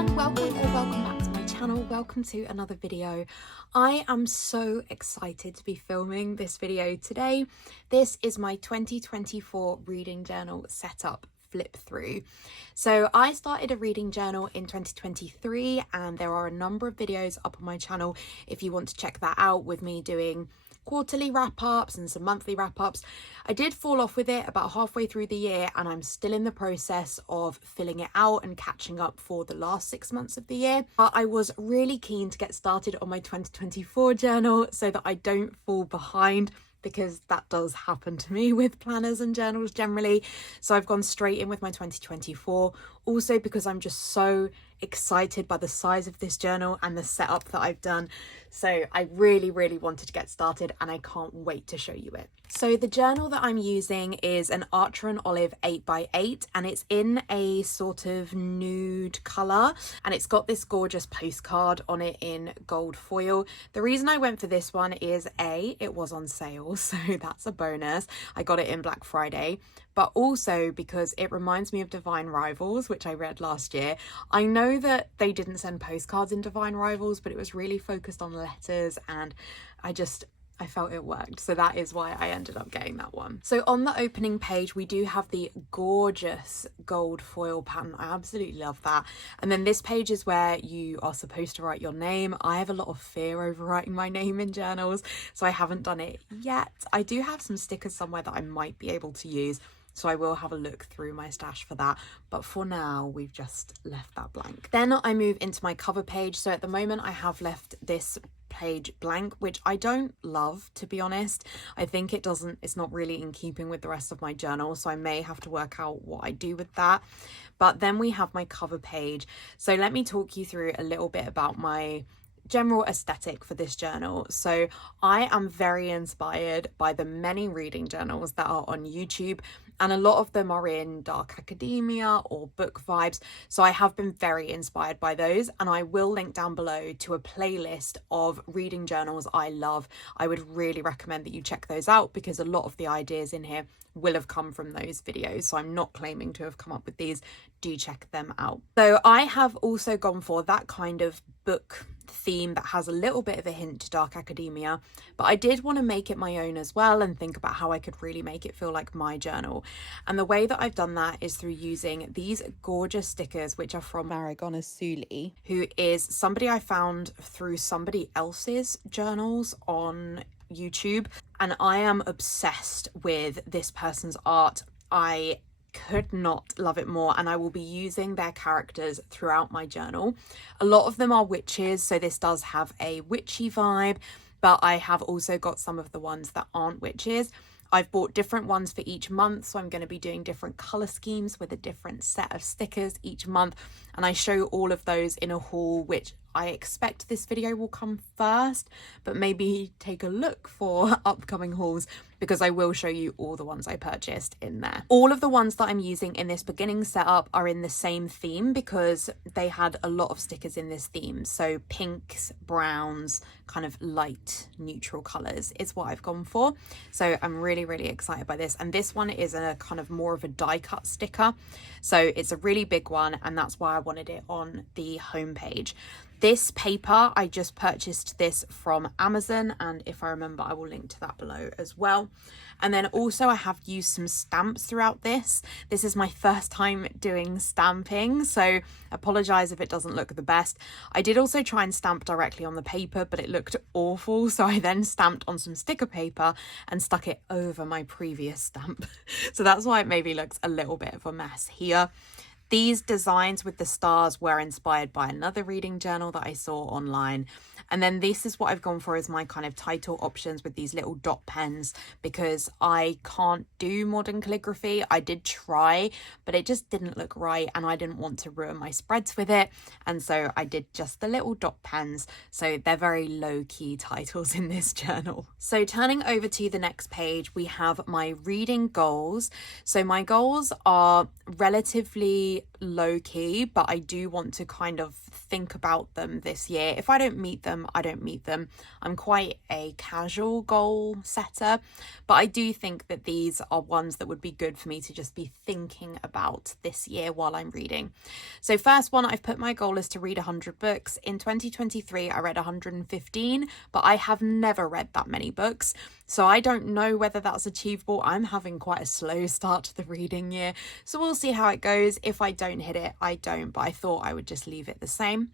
everyone, welcome back to my channel. Welcome to another video. I am so excited to be filming this video today. This is my 2024 reading journal setup flip through. So I started a reading journal in 2023 and there are a number of videos up on my channel if you want to check that out, with me doing quarterly wrap-ups and some monthly wrap-ups. I did fall off with it about halfway through the year and I'm still in the process of filling it out and catching up for the last 6 months of the year. But I was really keen to get started on my 2024 journal so that I don't fall behind, because that does happen to me with planners and journals generally. So I've gone straight in with my 2024, also because I'm just so excited by the size of this journal and the setup that I've done. So I really wanted to get started and I can't wait to show you it. So the journal that I'm using is an Archer and Olive 8x8 and it's in a sort of nude colour and it's got this gorgeous postcard on it in gold foil. The reason I went for this one is it was on sale, so that's a bonus. I got it in Black Friday, but also because it reminds me of Divine Rivals, which I read last year. I know that they didn't send postcards in Divine Rivals, but it was really focused on letters and I felt it worked. So that is why I ended up getting that one. So on the opening page, we do have the gorgeous gold foil pattern. I absolutely love that. And then this page is where you are supposed to write your name. I have a lot of fear over writing my name in journals, so I haven't done it yet. I do have some stickers somewhere that I might be able to use, so I will have a look through my stash for that. But for now, we've just left that blank. Then I move into my cover page. So at the moment, I have left this page blank, which I don't love, to be honest. I think it's not really in keeping with the rest of my journal, so I may have to work out what I do with that. But then we have my cover page. So let me talk you through a little bit about my general aesthetic for this journal. So I am very inspired by the many reading journals that are on YouTube, and a lot of them are in dark academia or book vibes. So I have been very inspired by those, and I will link down below to a playlist of reading journals I love. I would really recommend that you check those out because a lot of the ideas in here will have come from those videos. So I'm not claiming to have come up with these. Do check them out. So I have also gone for that kind of book theme that has a little bit of a hint to dark academia, but I did want to make it my own as well and think about how I could really make it feel like my journal. And the way that I've done that is through using these gorgeous stickers, which are from Marigona Suli, who is somebody I found through somebody else's journals on YouTube, and I am obsessed with this person's art. I could not love it more, and I will be using their characters throughout my journal. A lot of them are witches, so this does have a witchy vibe, but I have also got some of the ones that aren't witches. I've bought different ones for each month, so I'm going to be doing different colour schemes with a different set of stickers each month, and I show all of those in a haul, which I expect this video will come first, but maybe take a look for upcoming hauls because I will show you all the ones I purchased in there. All of the ones that I'm using in this beginning setup are in the same theme because they had a lot of stickers in this theme. So pinks, browns, kind of light neutral colours is what I've gone for. So I'm really excited by this. And this one is a kind of more of a die cut sticker. So it's a really big one, and that's why I wanted it on the homepage. This paper, I just purchased this from Amazon, and if I remember, I will link to that below as well. And then also I have used some stamps throughout this. This is my first time doing stamping, so apologise if it doesn't look the best. I did also try and stamp directly on the paper, but it looked awful, so I then stamped on some sticker paper and stuck it over my previous stamp. So that's why it maybe looks a little bit of a mess here. These designs with the stars were inspired by another reading journal that I saw online. And then this is what I've gone for as my kind of title options with these little dot pens, because I can't do modern calligraphy. I did try, but it just didn't look right and I didn't want to ruin my spreads with it. And so I did just the little dot pens. So they're very low key titles in this journal. So turning over to the next page, we have my reading goals. So my goals are relatively low key, but I do want to kind of think about them this year. If I don't meet them, I don't meet them. I'm quite a casual goal setter, but I do think that these are ones that would be good for me to just be thinking about this year while I'm reading. So first one, I've put my goal is to read 100 books. In 2023, I read 115, but I have never read that many books. So I don't know whether that's achievable. I'm having quite a slow start to the reading year. So we'll see how it goes. If I don't hit it, I don't, but I thought I would just leave it the same.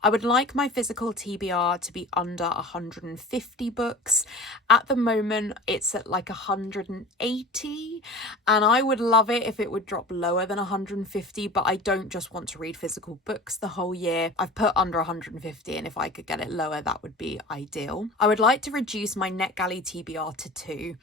I would like my physical TBR to be under 150 books. At the moment, it's at like 180, and I would love it if it would drop lower than 150, but I don't just want to read physical books the whole year. I've put under 150, and if I could get it lower, that would be ideal. I would like to reduce my NetGalley TBR to 2.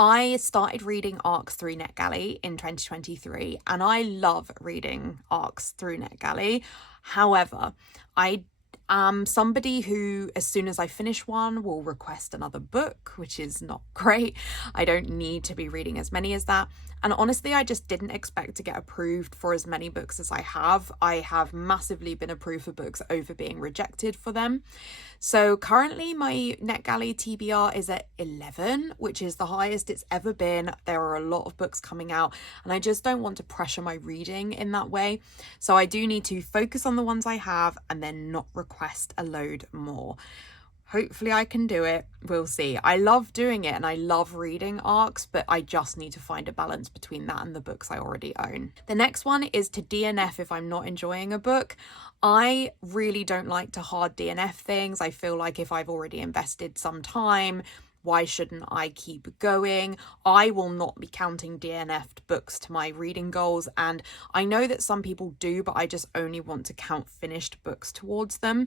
I started reading ARCs through NetGalley in 2023, and I love reading ARCs through NetGalley. However, I am somebody who, as soon as I finish one, will request another book, which is not great. I don't need to be reading as many as that. And honestly, I just didn't expect to get approved for as many books as I have. I have massively been approved for books over being rejected for them. So currently my NetGalley TBR is at 11, which is the highest it's ever been. There are a lot of books coming out, and I just don't want to pressure my reading in that way. So I do need to focus on the ones I have and then not request a load more. Hopefully I can do it. We'll see. I love doing it and I love reading ARCs, but I just need to find a balance between that and the books I already own. The next one is to DNF if I'm not enjoying a book. I really don't like to hard DNF things. I feel like if I've already invested some time, why shouldn't I keep going? I will not be counting DNF'd books to my reading goals. And I know that some people do, but I just only want to count finished books towards them.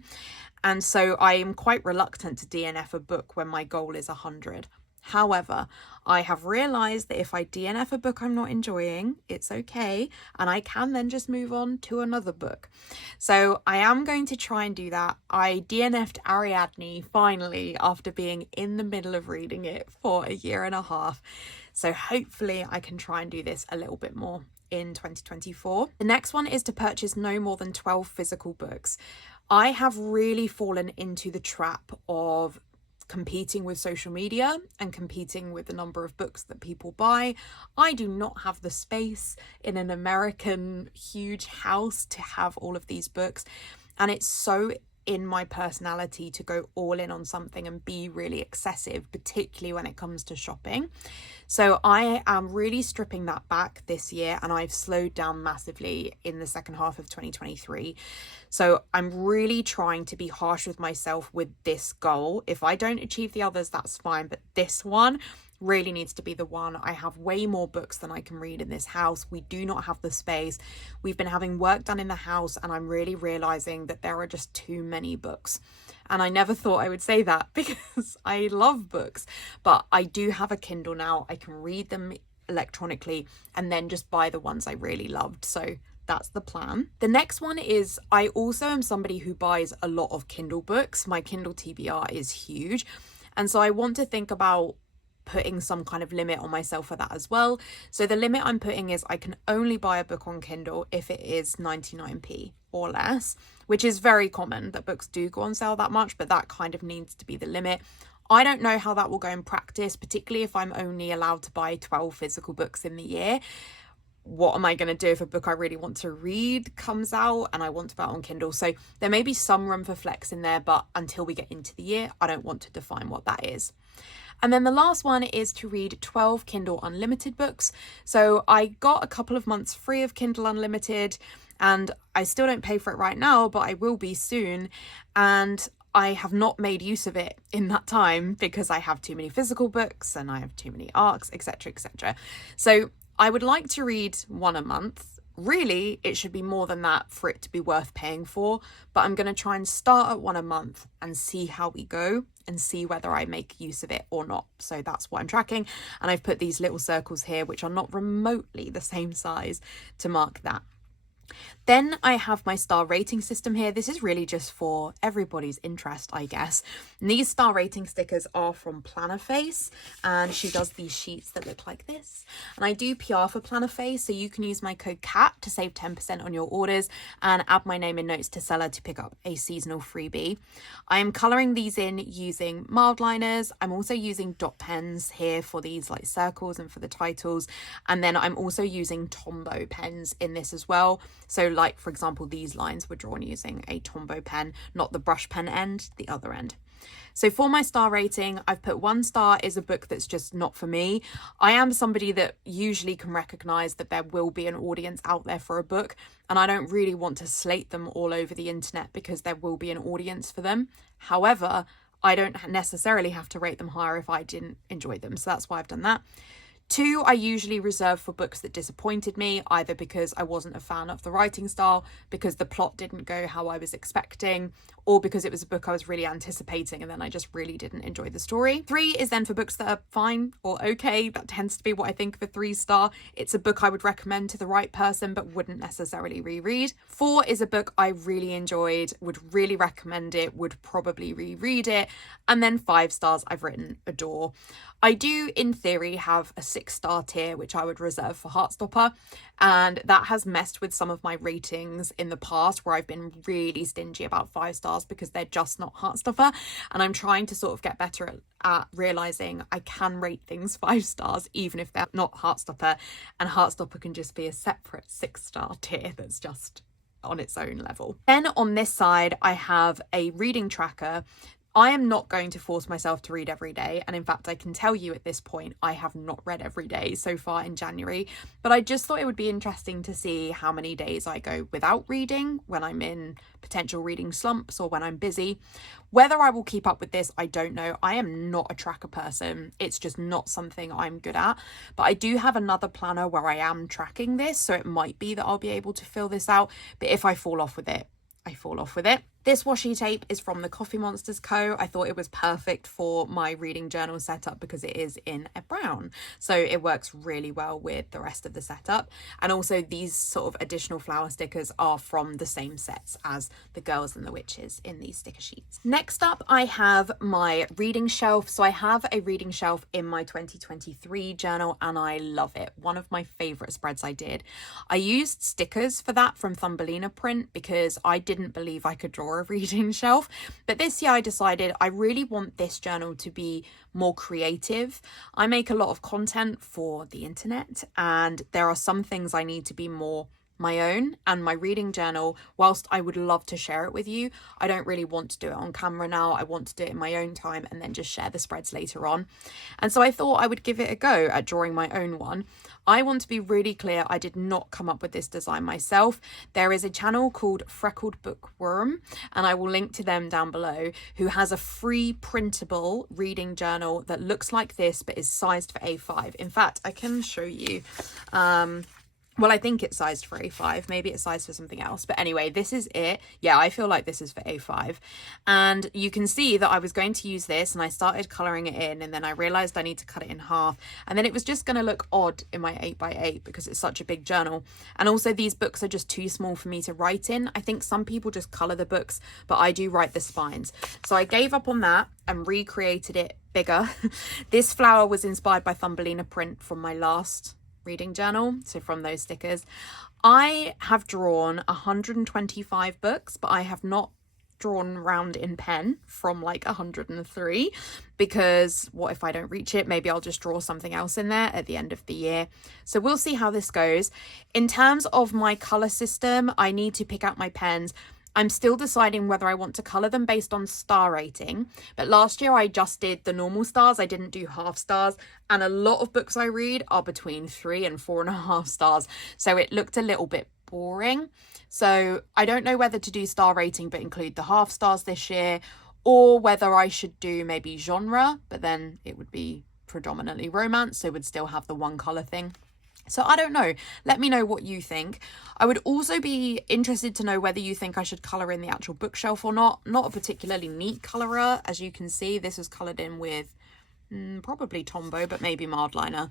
And so I am quite reluctant to DNF a book when my goal is 100. However, I have realised that if I DNF a book I'm not enjoying, it's okay, and I can then just move on to another book. So I am going to try and do that. I DNF'd Ariadne finally after being in the middle of reading it for a year and a half. So hopefully I can try and do this a little bit more in 2024. The next one is to purchase no more than 12 physical books. I have really fallen into the trap of competing with social media and competing with the number of books that people buy. I do not have the space in an American huge house to have all of these books, and it's so in my personality to go all in on something and be really excessive, particularly when it comes to shopping. So I am really stripping that back this year, and I've slowed down massively in the second half of 2023. So I'm really trying to be harsh with myself with this goal. If I don't achieve the others, that's fine, but this one really needs to be the one. I have way more books than I can read in this house. We do not have the space. We've been having work done in the house, and I'm really realizing that there are just too many books. And I never thought I would say that because I love books, but I do have a Kindle now. I can read them electronically and then just buy the ones I really loved. So that's the plan. The next one is I also am somebody who buys a lot of Kindle books. My Kindle TBR is huge. And so I want to think about putting some kind of limit on myself for that as well. So the limit I'm putting is I can only buy a book on Kindle if it is 99p or less, which is very common that books do go on sale that much, but that kind of needs to be the limit. I don't know how that will go in practice, particularly if I'm only allowed to buy 12 physical books in the year. What am I going to do if a book I really want to read comes out and I want to buy it on Kindle? So there may be some room for flex in there, but until we get into the year, I don't want to define what that is. And then the last one is to read 12 Kindle Unlimited books. So I got a couple of months free of Kindle Unlimited, and I still don't pay for it right now, but I will be soon. And I have not made use of it in that time because I have too many physical books and I have too many ARCs, etc., etc. So I would like to read one a month. Really, it should be more than that for it to be worth paying for, but I'm going to try and start at one a month and see how we go and see whether I make use of it or not. So that's what I'm tracking, and I've put these little circles here which are not remotely the same size to mark that. Then I have my star rating system here. This is really just for everybody's interest, I guess. And these star rating stickers are from Plannerface, and she does these sheets that look like this. And I do PR for Plannerface, so you can use my code CAT to save 10% on your orders and add my name in notes to seller to pick up a seasonal freebie. I am colouring these in using mild liners. I'm also using dot pens here for these like circles and for the titles. And then I'm also using Tombow pens in this as well. So like, for example, these lines were drawn using a Tombow pen, not the brush pen end, the other end. So for my star rating, I've put 1 star is a book that's just not for me. I am somebody that usually can recognise that there will be an audience out there for a book, and I don't really want to slate them all over the internet because there will be an audience for them. However, I don't necessarily have to rate them higher if I didn't enjoy them. So that's why I've done that. 2, I usually reserve for books that disappointed me, either because I wasn't a fan of the writing style, because the plot didn't go how I was expecting, or because it was a book I was really anticipating and then I just really didn't enjoy the story. 3 is then for books that are fine or okay. That tends to be what I think of a 3-star. It's a book I would recommend to the right person but wouldn't necessarily reread. 4 is a book I really enjoyed, would really recommend it, would probably reread it. And then 5 stars I've written adore. I do, in theory, have a 6-star tier, which I would reserve for Heartstopper. And that has messed with some of my ratings in the past where I've been really stingy about 5 stars because they're just not Heartstopper. And I'm trying to sort of get better at realising I can rate things 5 stars even if they're not Heartstopper. And Heartstopper can just be a separate 6-star tier that's just on its own level. Then on this side, I have a reading tracker. I am not going to force myself to read every day. And in fact, I can tell you at this point, I have not read every day so far in January. But I just thought it would be interesting to see how many days I go without reading when I'm in potential reading slumps or when I'm busy. Whether I will keep up with this, I don't know. I am not a tracker person. It's just not something I'm good at. But I do have another planner where I am tracking this. So it might be that I'll be able to fill this out. But if I fall off with it, I fall off with it. This washi tape is from the Coffee Monsters Co. I thought it was perfect for my reading journal setup because it is in a brown. So it works really well with the rest of the setup. And also these sort of additional flower stickers are from the same sets as the Girls and the Witches in these sticker sheets. Next up, I have my reading shelf. So I have a reading shelf in my 2023 journal and I love it. One of my favourite spreads I did. I used stickers for that from Thumbelina print because I didn't believe I could draw a reading shelf, but this year I decided I really want this journal to be more creative. I make a lot of content for the internet and there are some things I need to be more my own, and my reading journal, whilst I would love to share it with you, I don't really want to do it on camera now. I want to do it in my own time and then just share the spreads later on. And so I thought I would give it a go at drawing my own one. I want to be really clear, I did not come up with this design myself. There is a channel called Freckled Bookworm, and I will link to them down below, who has a free printable reading journal that looks like this but is sized for A5. In fact, I can show you. Well, I think it's sized for A5. Maybe it's sized for something else. But anyway, this is it. Yeah, I feel like this is for A5. And you can see that I was going to use this and I started colouring it in and then I realised I need to cut it in half. And then it was just going to look odd in my 8x8 because it's such a big journal. And also these books are just too small for me to write in. I think some people just colour the books, but I do write the spines. So I gave up on that and recreated it bigger. This flower was inspired by Thumbelina print from my last reading journal, so from those stickers. I have drawn 125 books, but I have not drawn round in pen from like 103 because what if I don't reach it? Maybe I'll just draw something else in there at the end of the year. So we'll see how this goes. In terms of my colour system, I need to pick out my pens. I'm still deciding whether I want to colour them based on star rating, but last year I just did the normal stars. I didn't do half stars, and a lot of books I read are between 3 and 4.5 stars, so it looked a little bit boring. So I don't know whether to do star rating but include the half stars this year, or whether I should do maybe genre, but then it would be predominantly romance, so it would still have the one colour thing. So I don't know. Let me know what you think. I would also be interested to know whether you think I should colour in the actual bookshelf or not. Not a particularly neat colourer. As you can see, this was coloured in with probably Tombow, but maybe mild liner.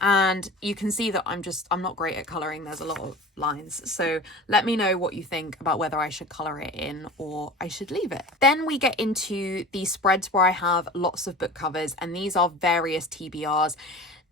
And you can see that I'm not great at colouring. There's a lot of lines. So let me know what you think about whether I should colour it in or I should leave it. Then we get into the spreads where I have lots of book covers, and these are various TBRs.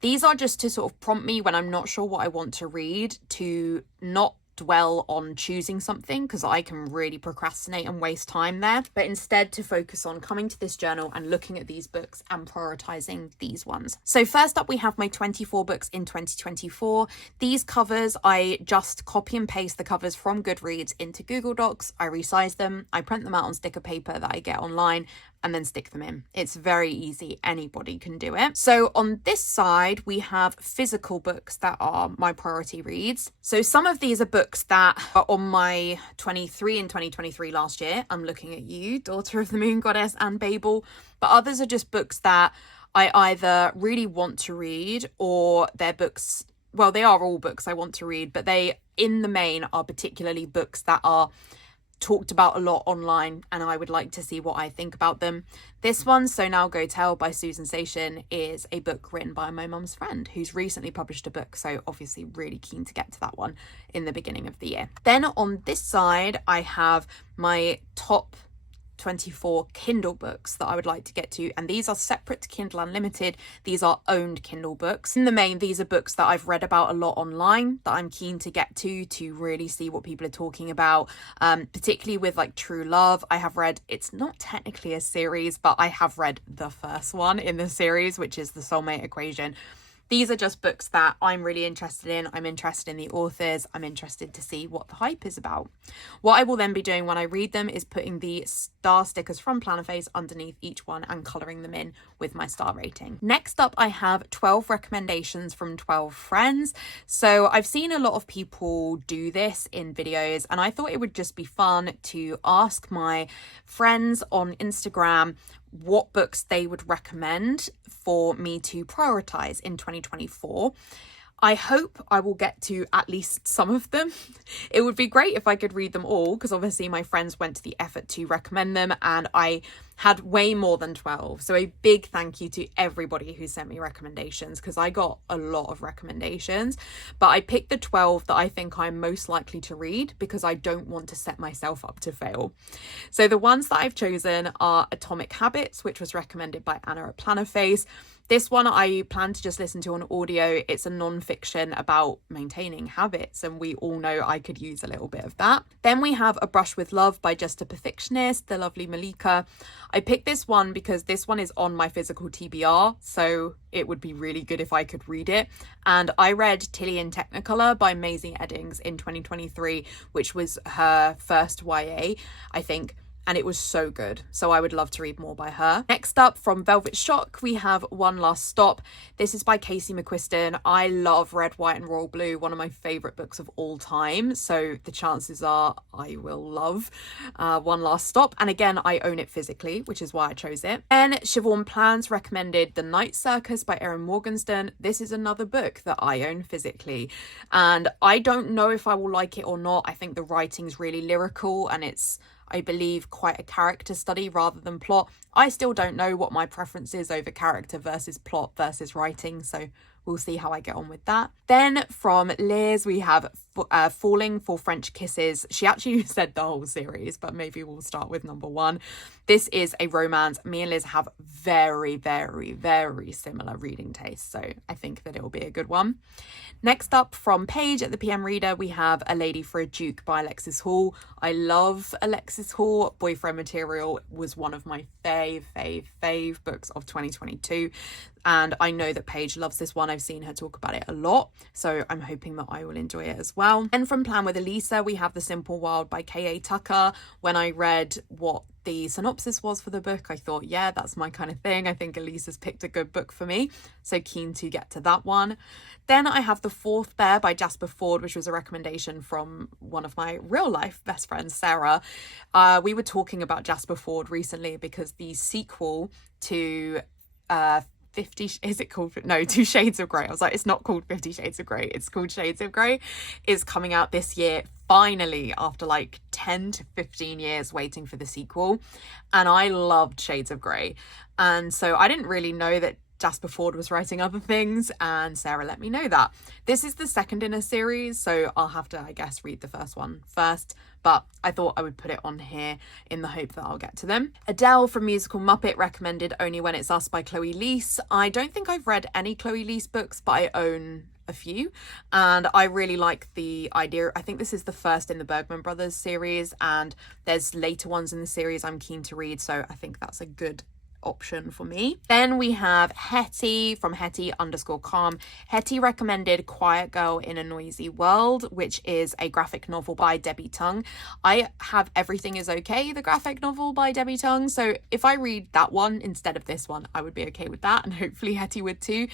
These are just to sort of prompt me when I'm not sure what I want to read, to not dwell on choosing something, because I can really procrastinate and waste time there, but instead to focus on coming to this journal and looking at these books and prioritizing these ones. So first up, we have my 24 books in 2024. These covers, I just copy and paste the covers from Goodreads into Google Docs. I resize them, I print them out on sticker paper that I get online, and then stick them in. It's very easy. Anybody can do it. So on this side, we have physical books that are my priority reads. So some of these are books that are on my 23 and 2023 last year. I'm looking at you, Daughter of the Moon Goddess and Babel. But others are just books that I either really want to read, or they're books, well, they are all books I want to read, but they, in the main, are particularly books that are talked about a lot online and I would like to see what I think about them. This one, So Now Go Tell by Susan Station, is a book written by my mum's friend who's recently published a book, so obviously really keen to get to that one in the beginning of the year. Then on this side, I have my top 24 Kindle books that I would like to get to, and these are separate to Kindle Unlimited. These are owned Kindle books. In the main, these are books that I've read about a lot online that I'm keen to get to really see what people are talking about, particularly with like True Love. I have read, it's not technically a series, but I have read the first one in the series, which is The Soulmate Equation. These are just books that I'm really interested in. I'm interested in the authors. I'm interested to see what the hype is about. What I will then be doing when I read them is putting the star stickers from Plannerface underneath each one and colouring them in with my star rating. Next up, I have 12 recommendations from 12 friends. So I've seen a lot of people do this in videos, and I thought it would just be fun to ask my friends on Instagram what books they would recommend for me to prioritize in 2024. I hope I will get to at least some of them. It would be great if I could read them all, because obviously my friends went to the effort to recommend them and I had way more than 12. So a big thank you to everybody who sent me recommendations, because I got a lot of recommendations, but I picked the 12 that I think I'm most likely to read because I don't want to set myself up to fail. So the ones that I've chosen are Atomic Habits, which was recommended by Anna at Plannerface. This one I plan to just listen to on audio. It's a non-fiction about maintaining habits, and we all know I could use a little bit of that. Then we have A Brush with Love by Just a Perfectionist, the lovely Malika. I picked this one because this one is on my physical TBR, so it would be really good if I could read it. And I read Tilly in Technicolor by Maisie Eddings in 2023, which was her first YA, I think. And it was so good. So I would love to read more by her. Next up, from Velvet Shock, we have One Last Stop. This is by Casey McQuiston. I love Red, White and Royal Blue, one of my favourite books of all time. So the chances are I will love One Last Stop. And again, I own it physically, which is why I chose it. Then Siobhan Plans recommended The Night Circus by Erin Morgenstern. This is another book that I own physically. And I don't know if I will like it or not. I think the writing's really lyrical and it's, I believe, quite a character study rather than plot. I still don't know what my preference is over character versus plot versus writing, so we'll see how I get on with that. Then from Liz, we have Falling for French Kisses. She actually said the whole series, but maybe we'll start with number one. This is a romance. Me and Liz have very, very, very similar reading tastes, so I think that it'll be a good one. Next up, from Paige at the PM Reader, we have A Lady for a Duke by Alexis Hall. I love Alexis Hall. Boyfriend Material was one of my fave books of 2022. And I know that Paige loves this one. I've seen her talk about it a lot, so I'm hoping that I will enjoy it as well. And from Plan with Elisa, we have The Simple Wild by K.A. Tucker. When I read what the synopsis was for the book, I thought, yeah, that's my kind of thing. I think Elisa's picked a good book for me, so keen to get to that one. Then I have The Fourth Bear by Jasper Fforde, which was a recommendation from one of my real life best friends, Sarah. We were talking about Jasper Fforde recently because the sequel to 50 is it called no 2 Shades of Grey, I was like, it's not called 50 Shades of Grey, it's called Shades of Grey, is coming out this year, finally, after like 10 to 15 years waiting for the sequel. And I loved Shades of Grey, and so I didn't really know that Jasper Fforde was writing other things, and Sarah let me know that. This is the second in a series, so I'll have to, I guess, read the first one first, but I thought I would put it on here in the hope that I'll get to them. Adele from Musical Muppet recommended Only When It's Us by Chloe Leese. I don't think I've read any Chloe Leese books, but I own a few, and I really like the idea. I think this is the first in the Bergman Brothers series, and there's later ones in the series I'm keen to read, so I think that's a good option for me. Then we have Hetty from Hetty_calm. Hetty recommended Quiet Girl in a Noisy World, which is a graphic novel by Debbie Tung. I have Everything Is Okay, the graphic novel by Debbie Tung, so if I read that one instead of this one, I would be okay with that, and hopefully Hetty would too.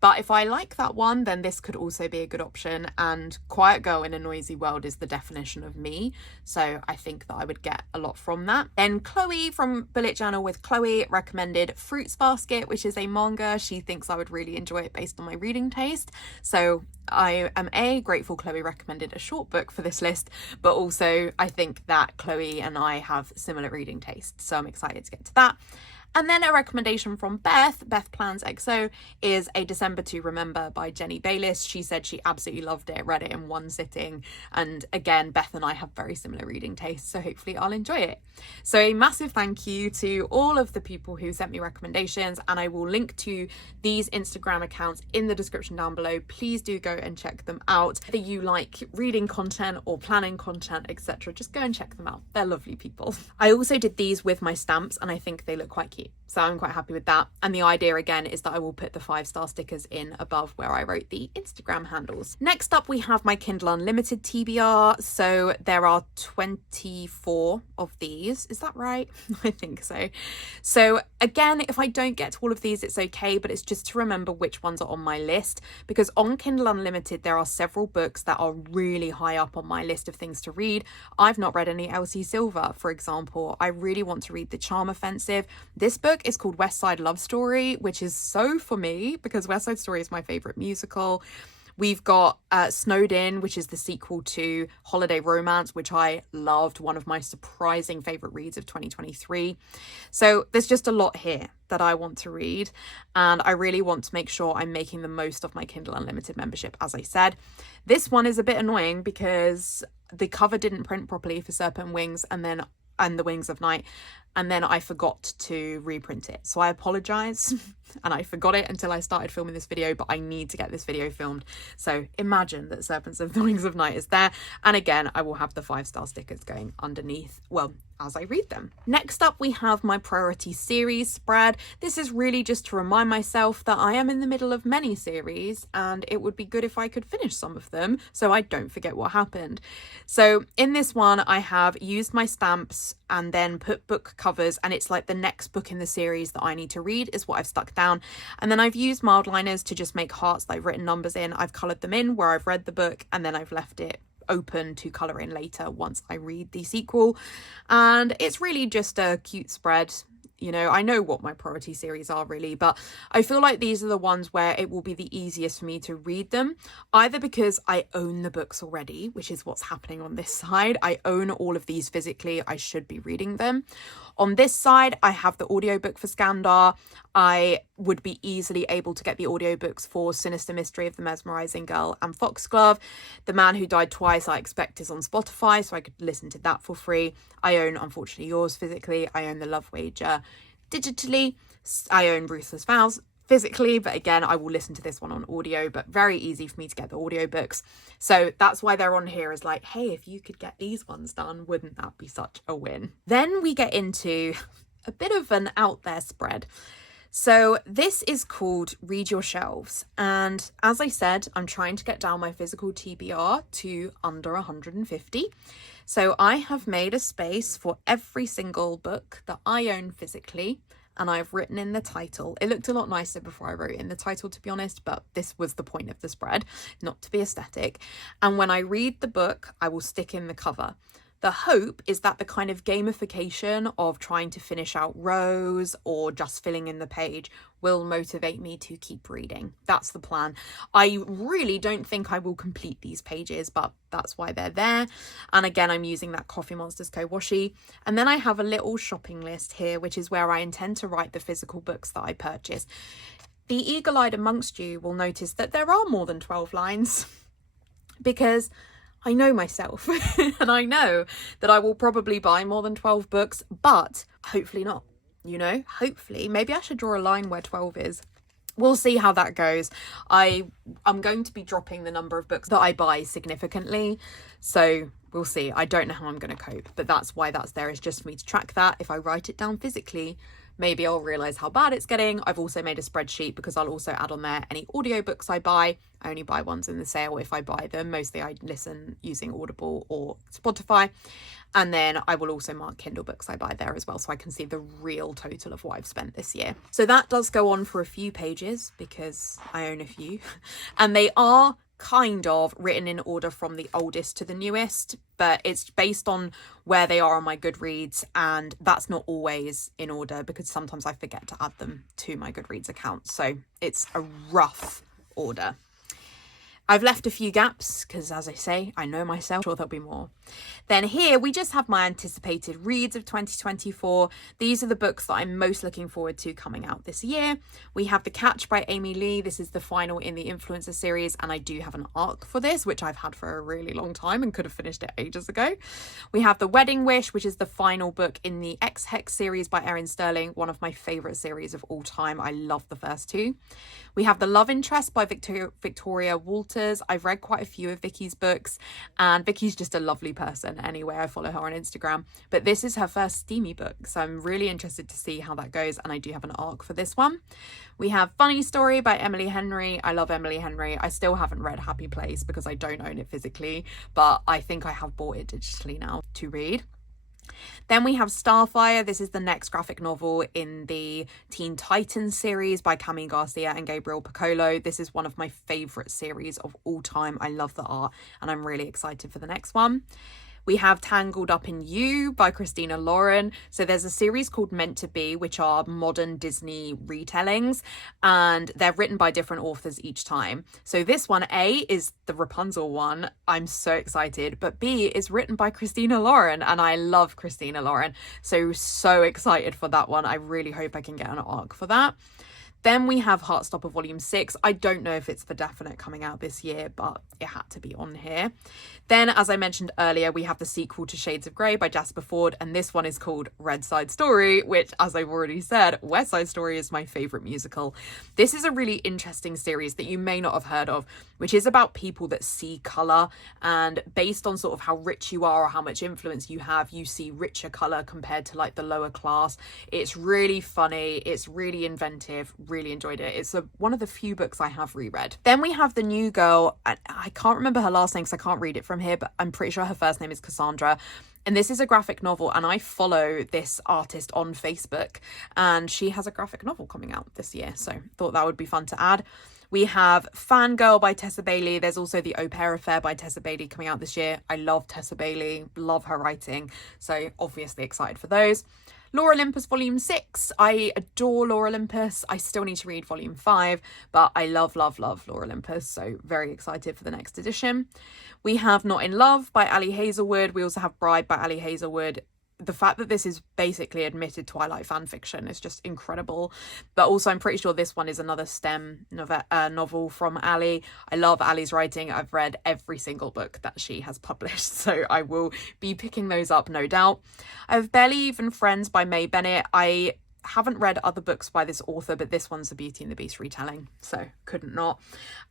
But if I like that one, then this could also be a good option. And Quiet Girl in a Noisy World is the definition of me, so I think that I would get a lot from that. Then Chloe from Bullet Journal with Chloe recommended Fruits Basket, which is a manga. She thinks I would really enjoy it based on my reading taste. So I am grateful Chloe recommended a short book for this list, but also I think that Chloe and I have similar reading tastes, so I'm excited to get to that. And then a recommendation from Beth Plans XO, is A December to Remember by Jenny Bayliss. She said she absolutely loved it, read it in one sitting. And again, Beth and I have very similar reading tastes, so hopefully I'll enjoy it. So a massive thank you to all of the people who sent me recommendations, and I will link to these Instagram accounts in the description down below. Please do go and check them out. Whether you like reading content or planning content, etc., just go and check them out. They're lovely people. I also did these with my stamps, and I think they look quite cute. So I'm quite happy with that. And the idea again is that I will put the 5-star stickers in above where I wrote the Instagram handles. Next up, we have my Kindle Unlimited TBR. So there are 24 of these. Is that right? I think so. So again, if I don't get to all of these, it's okay, but it's just to remember which ones are on my list, because on Kindle Unlimited, there are several books that are really high up on my list of things to read. I've not read any Elsie Silver, for example. I really want to read The Charm Offensive. This book is called West Side Love Story, which is so for me because West Side Story is my favourite musical. We've got Snowed In, which is the sequel to Holiday Romance, which I loved, one of my surprising favourite reads of 2023. So there's just a lot here that I want to read, and I really want to make sure I'm making the most of my Kindle Unlimited membership, as I said. This one is a bit annoying because the cover didn't print properly for Serpent Wings and The Wings of Night, and then I forgot to reprint it. So I apologise, and I forgot it until I started filming this video, but I need to get this video filmed. So imagine that Serpents of the Wings of Night is there. And again, I will have the 5-star stickers going underneath, well, as I read them. Next up, we have my priority series spread. This is really just to remind myself that I am in the middle of many series, and it would be good if I could finish some of them so I don't forget what happened. So in this one, I have used my stamps and then put book covers, and it's like the next book in the series that I need to read is what I've stuck down. And then I've used mild liners to just make hearts that I've written numbers in. I've coloured them in where I've read the book, and then I've left it open to colour in later once I read the sequel. And it's really just a cute spread. You know, I know what my priority series are really, but I feel like these are the ones where it will be the easiest for me to read them, either because I own the books already, which is what's happening on this side. I own all of these physically. I should be reading them. On this side, I have the audiobook for Scandar. I would be easily able to get the audiobooks for Sinister Mystery of the Mesmerizing Girl and Foxglove. The Man Who Died Twice, I expect, is on Spotify, so I could listen to that for free. I own Unfortunately Yours physically. I own The Love Wager digitally. I own Ruthless Vows physically, but again, I will listen to this one on audio, but very easy for me to get the audiobooks. So that's why they're on here, as like, hey, if you could get these ones done, wouldn't that be such a win? Then we get into a bit of an out there spread. So this is called Read Your Shelves. And as I said, I'm trying to get down my physical TBR to under 150. So I have made a space for every single book that I own physically, and I've written in the title. It looked a lot nicer before I wrote in the title, to be honest, but this was the point of the spread, not to be aesthetic. And when I read the book, I will stick in the cover. The hope is that the kind of gamification of trying to finish out rows or just filling in the page will motivate me to keep reading. That's the plan. I really don't think I will complete these pages, but that's why they're there. And again, I'm using that Coffee Monsters Co. washi. And then I have a little shopping list here, which is where I intend to write the physical books that I purchase. The eagle-eyed amongst you will notice that there are more than 12 lines because I know myself and I know that I will probably buy more than 12 books, but hopefully not, you know, hopefully. Maybe I should draw a line where 12 is. We'll see how that goes. I'm going to be dropping the number of books that I buy significantly, so we'll see. I don't know how I'm going to cope, but that's why that's there, is just for me to track that. If I write it down physically, maybe I'll realise how bad it's getting. I've also made a spreadsheet because I'll also add on there any audiobooks I buy. I only buy ones in the sale if I buy them. Mostly I listen using Audible or Spotify. And then I will also mark Kindle books I buy there as well, so I can see the real total of what I've spent this year. So that does go on for a few pages because I own a few. And they are kind of written in order from the oldest to the newest, but it's based on where they are on my Goodreads, and that's not always in order because sometimes I forget to add them to my Goodreads account. So it's a rough order. I've left a few gaps because, as I say, I know myself, sure there'll be more. Then here we just have my anticipated reads of 2024. These are the books that I'm most looking forward to coming out this year. We have The Catch by Amy Lee. This is the final in the Influencer series, and I do have an arc for this, which I've had for a really long time and could have finished it ages ago. We have The Wedding Wish, which is the final book in the X-Hex series by Erin Sterling, one of my favourite series of all time. I love the first two. We have The Love Interest by Victoria Walters. I've read quite a few of Vicky's books, and Vicky's just a lovely person anyway. I follow her on Instagram, but this is her first steamy book, so I'm really interested to see how that goes, and I do have an arc for this one. We have Funny Story by Emily Henry. I love Emily Henry. I still haven't read Happy Place because I don't own it physically, but I think I have bought it digitally now to read. Then we have Starfire. This is the next graphic novel in the Teen Titans series by Cami Garcia and Gabriel Piccolo. This is one of my favourite series of all time. I love the art and I'm really excited for the next one. We have Tangled Up in You by Christina Lauren. So there's a series called Meant to Be, which are modern Disney retellings, and they're written by different authors each time. So this one, A, is the Rapunzel one. I'm so excited. But B is written by Christina Lauren, and I love Christina Lauren. So excited for that one. I really hope I can get an arc for that. Then we have Heartstopper Volume 6. I don't know if it's for definite coming out this year, but it had to be on here. Then, as I mentioned earlier, we have the sequel to Shades of Grey by Jasper Fforde, and this one is called Red Side Story, which, as I've already said, West Side Story is my favourite musical. This is a really interesting series that you may not have heard of, which is about people that see colour, and based on sort of how rich you are or how much influence you have, you see richer colour compared to like the lower class. It's really funny, it's really inventive, really enjoyed it. It's one of the few books I have reread. Then we have The New Girl. I can't remember her last name because I can't read it from here, but I'm pretty sure her first name is Cassandra. And this is a graphic novel, and I follow this artist on Facebook, and she has a graphic novel coming out this year, so thought that would be fun to add. We have Fangirl by Tessa Bailey. There's also The Au Pair Affair by Tessa Bailey coming out this year. I love Tessa Bailey, love her writing, so obviously excited for those. Lore Olympus Volume 6. I adore Lore Olympus. I still need to read Volume 5, but I love Lore Olympus, so very excited for the next edition. We have Not in Love by Ali Hazelwood. We also have Bride by Ali Hazelwood. The fact that this is basically admitted Twilight fan fiction is just incredible. But also I'm pretty sure this one is another STEM novel from Ali. I love Ali's writing. I've read every single book that she has published, so I will be picking those up, no doubt. I have Barely Even Friends by May Bennett. I haven't read other books by this author, but this one's a Beauty and the Beast retelling, so couldn't not.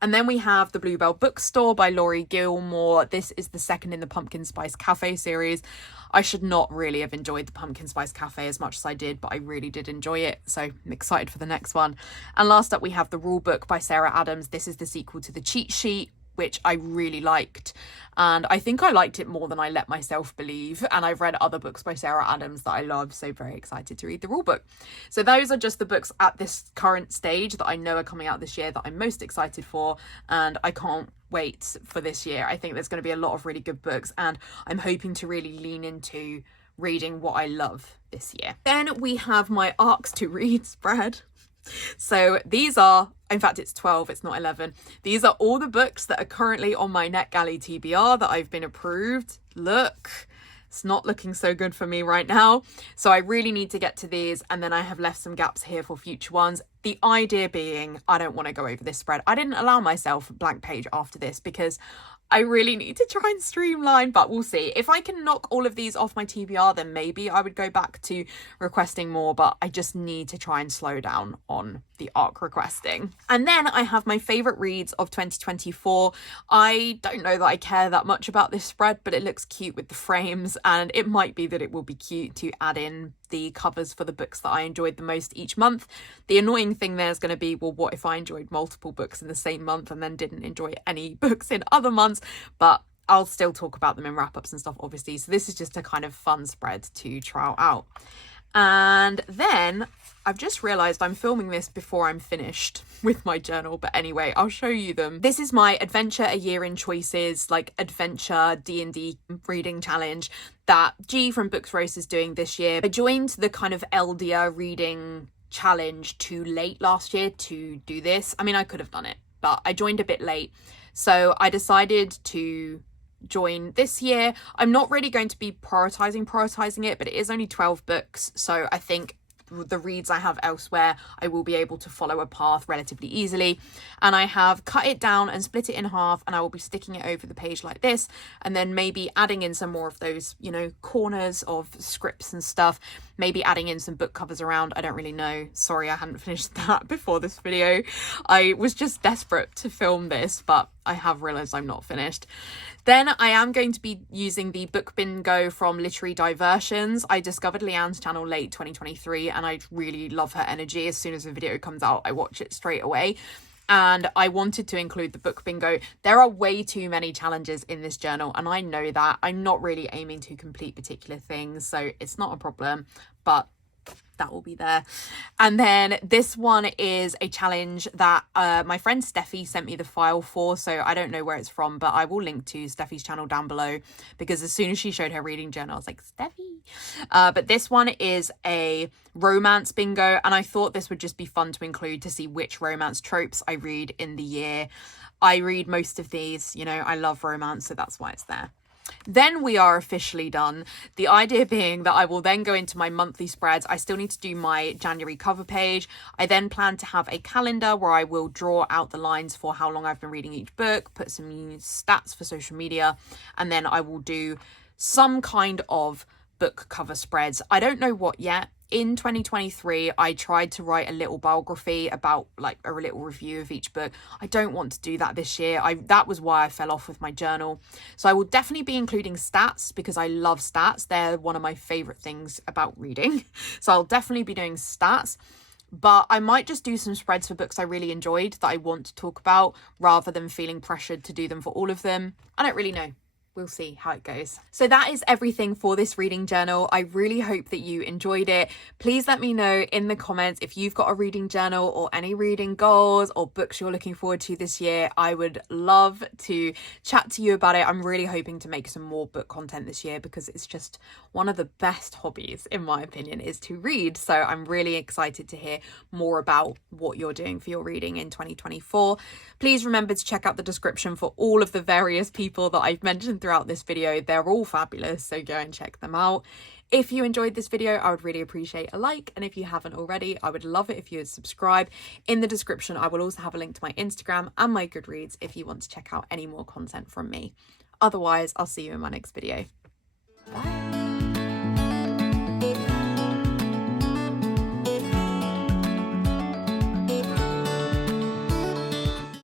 And then we have The Bluebell Bookstore by Laurie Gilmore. This is the second in the Pumpkin Spice Cafe series. I should not really have enjoyed the Pumpkin Spice Cafe as much as I did, but I really did enjoy it, so I'm excited for the next one. And last up we have The Rule Book by Sarah Adams. This is the sequel to The Cheat Sheet, which I really liked, and I think I liked it more than I let myself believe, and I've read other books by Sarah Adams that I love, so very excited to read The Rule Book. So those are just the books at this current stage that I know are coming out this year that I'm most excited for, and I can't wait for this year. I think there's going to be a lot of really good books, and I'm hoping to really lean into reading what I love this year. Then we have my arcs to read spread. So these are, in fact it's 12, it's not 11. These are all the books that are currently on my NetGalley TBR that I've been approved. Look, It's not looking so good for me right now. So I really need to get to these, and then I have left some gaps here for future ones. The idea being, I don't want to go over this spread. I didn't allow myself a blank page after this because I really need to try and streamline, but we'll see. If I can knock all of these off my TBR, then maybe I would go back to requesting more, but I just need to try and slow down on the ARC requesting. And then I have my favourite reads of 2024. I don't know that I care that much about this spread, but it looks cute with the frames, and it might be that it will be cute to add in the covers for the books that I enjoyed the most each month. The annoying thing there is going to be, well, what if I enjoyed multiple books in the same month and then didn't enjoy any books in other months? But I'll still talk about them in wrap-ups and stuff, obviously. So this is just a kind of fun spread to trial out. And then I've just realised I'm filming this before I'm finished with my journal. But anyway, I'll show you them. This is my Adventure a Year in Choices, like adventure D&D reading challenge that G from Books Roast is doing this year. I joined the kind of LDR reading challenge too late last year to do this. I mean, I could have done it, but I joined a bit late. So I decided to join this year. I'm not really going to be prioritizing it, but it is only 12 books. So I think the reads I have elsewhere, I will be able to follow a path relatively easily. And I have cut it down and split it in half, and I will be sticking it over the page like this, and then maybe adding in some more of those, you know, corners of scripts and stuff, maybe adding in some book covers around. I don't really know. Sorry, I hadn't finished that before this video. I was just desperate to film this, but I have realised I'm not finished. Then I am going to be using the book bingo from Literary Diversions. I discovered Leanne's channel late 2023, and I really love her energy. As soon as the video comes out, I watch it straight away. And I wanted to include the book bingo. There are way too many challenges in this journal, and I know that. I'm not really aiming to complete particular things, so it's not a problem, but that will be there. And then this one is a challenge that my friend Steffi sent me the file for, so I don't know where it's from, but I will link to Steffi's channel down below, because as soon as she showed her reading journal, I was like, Steffi. But this one is a romance bingo, and I thought this would just be fun to include to see which romance tropes I read in the year. I read most of these, you know, I love romance, so that's why it's there. Then we are officially done. The idea being that I will then go into my monthly spreads. I still need to do my January cover page. I then plan to have a calendar where I will draw out the lines for how long I've been reading each book, put some stats for social media, and then I will do some kind of book cover spreads. I don't know what yet. In 2023, I tried to write a little biography about, like, a little review of each book. I don't want to do that this year. That was why I fell off with my journal. So I will definitely be including stats, because I love stats. They're one of my favourite things about reading. So I'll definitely be doing stats. But I might just do some spreads for books I really enjoyed that I want to talk about, rather than feeling pressured to do them for all of them. I don't really know. We'll see how it goes. So that is everything for this reading journal. I really hope that you enjoyed it. Please let me know in the comments if you've got a reading journal or any reading goals or books you're looking forward to this year. I would love to chat to you about it. I'm really hoping to make some more book content this year, because it's just one of the best hobbies, in my opinion, is to read. So I'm really excited to hear more about what you're doing for your reading in 2024. Please remember to check out the description for all of the various people that I've mentioned throughout this video. They're all fabulous, so go and check them out. If you enjoyed this video, I would really appreciate a like, and if you haven't already, I would love it if you would subscribe. In the description, I will also have a link to my Instagram and my Goodreads if you want to check out any more content from me. Otherwise, I'll see you in my next video. Bye.